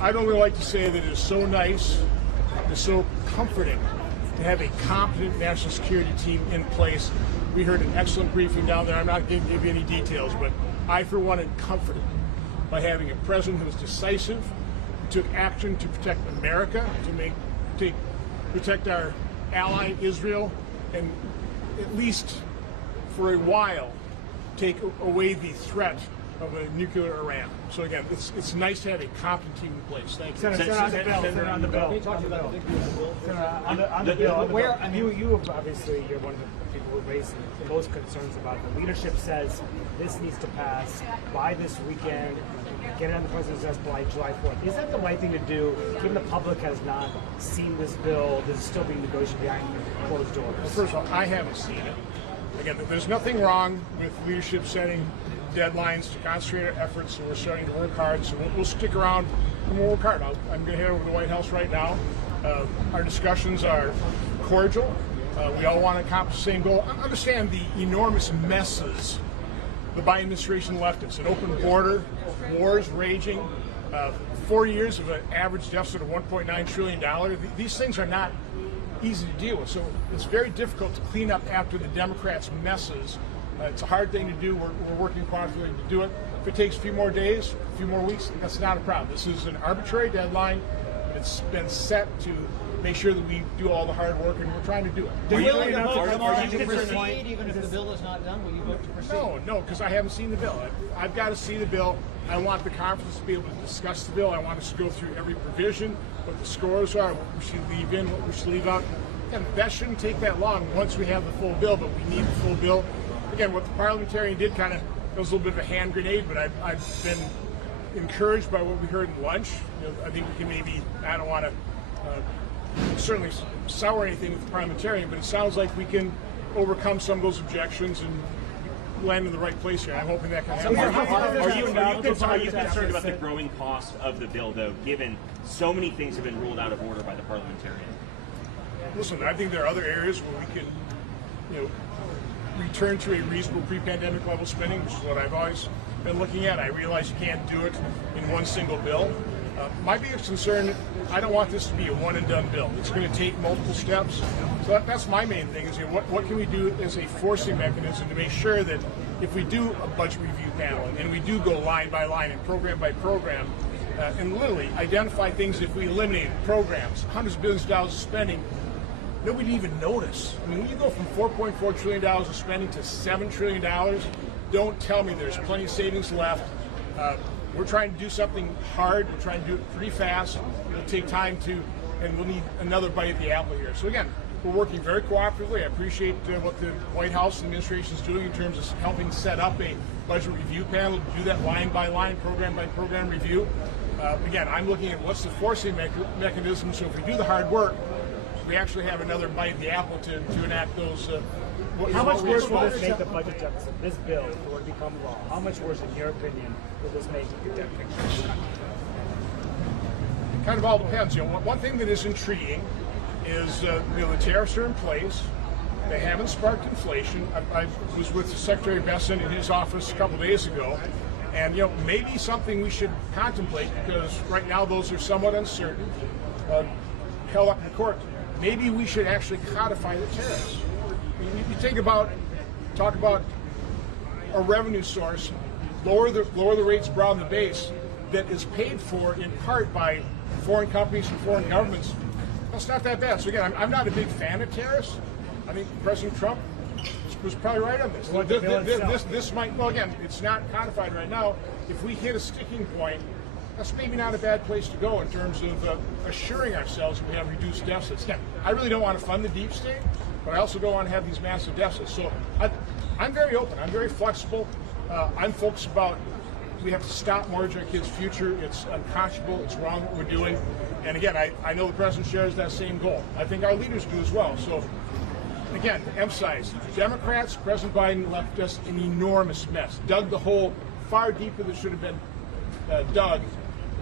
I'd only like to say that it is so nice, it's so comforting to have a competent national security team in place. We heard an excellent briefing down there. I'm not going to give you any details, but I, for one, am comforted by having a president who is decisive, who took action to protect America, to protect our ally Israel, and at least for a while take away the threat of a nuclear Iran. So again, it's nice to have a competent team in place. Thank you. Senator, on the bill. On the bill. Where, I mean, you obviously, you're one of the people who raised the most concerns about it. The leadership says this needs to pass by this weekend, get it on the president's desk by July 4th. Is that the right thing to do, given the public has not seen this bill, this is still being negotiated behind closed doors? Well, first of all, I haven't seen it. Again, there's nothing wrong with leadership setting deadlines to concentrate our efforts, so we're starting to work hard. So we'll stick around and we'll work hard. I'm going to head over to the White House right now. Our discussions are cordial. We all want to accomplish the same goal. I understand the enormous messes the Biden administration left us. An open border, wars raging, 4 years of an average deficit of $1.9 trillion. These things are not easy to deal with. So it's very difficult to clean up after the Democrats' messes. It's a hard thing to do. We're working cooperatively to do it. If it takes a few more days, a few more weeks, that's not a problem. This is an arbitrary deadline. It's been set to make sure that we do all the hard work, and we're trying to do it. Will you vote tomorrow to proceed, even if the bill is not done? Will you vote to proceed? No, because I haven't seen the bill. I've got to see the bill. I want the conference to be able to discuss the bill. I want us to go through every provision, what the scores are, what we should leave in, what we should leave out. And that shouldn't take that long once we have the full bill, but we need the full bill. Again, what the parliamentarian did kind of was a little bit of a hand grenade, but I've been encouraged by what we heard in lunch. I think we can maybe, I don't want to certainly sour anything with the parliamentarian, but it sounds like we can overcome some of those objections and land in the right place here. I'm hoping that can happen. Are you concerned about the growing cost of the bill, though, given so many things have been ruled out of order by the parliamentarian? Listen, I think there are other areas where we can, return to a reasonable pre-pandemic level spending, which is what I've always been looking at. I realize you can't do it in one single bill. My biggest concern, I don't want this to be a one-and-done bill. It's going to take multiple steps. So that's my main thing is what can we do as a forcing mechanism to make sure that if we do a budget review panel and we do go line by line and program by program and literally identify things, if we eliminate programs, hundreds of billions of dollars of spending, nobody even notice. I mean, when you go from $4.4 trillion of spending to $7 trillion, don't tell me there's plenty of savings left. We're trying to do something hard. We're trying to do it pretty fast. It'll take time and we'll need another bite at the apple here. So again, we're working very cooperatively. I appreciate what the White House administration is doing in terms of helping set up a budget review panel to do that line by line, program by program review. Again, I'm looking at what's the forcing mechanism, so if we do the hard work, we actually have another bite at the apple to enact those. How much worse will this make the budget deficit? This bill, if it were to become law, how much worse, in your opinion, will this make the debt picture? It kind of all depends. One thing that is intriguing is the tariffs are in place. They haven't sparked inflation. I was with Secretary Besson in his office a couple of days ago, and maybe something we should contemplate, because right now those are somewhat uncertain, held up in court. Maybe we should actually codify the tariffs. You talk about a revenue source, lower the rates broad in the base that is paid for in part by foreign companies and foreign governments. That's not that bad. So again, I'm not a big fan of tariffs. I think President Trump was probably right on this. This might, well again, it's not codified right now. If we hit a sticking point, that's maybe not a bad place to go in terms of assuring ourselves that we have reduced deficits. Now, I really don't want to fund the deep state, but I also don't want to have these massive deficits. So I'm very open. I'm very flexible. I'm focused about we have to stop mortgaging our kids' future. It's unconscionable. It's wrong what we're doing. And again, I know the president shares that same goal. I think our leaders do as well. So again, to emphasize, Democrats, President Biden left us an enormous mess, dug the hole far deeper than should have been dug.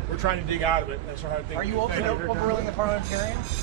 We're trying to dig out of it. That's our hard thing. Are you open to overruling the parliamentarians?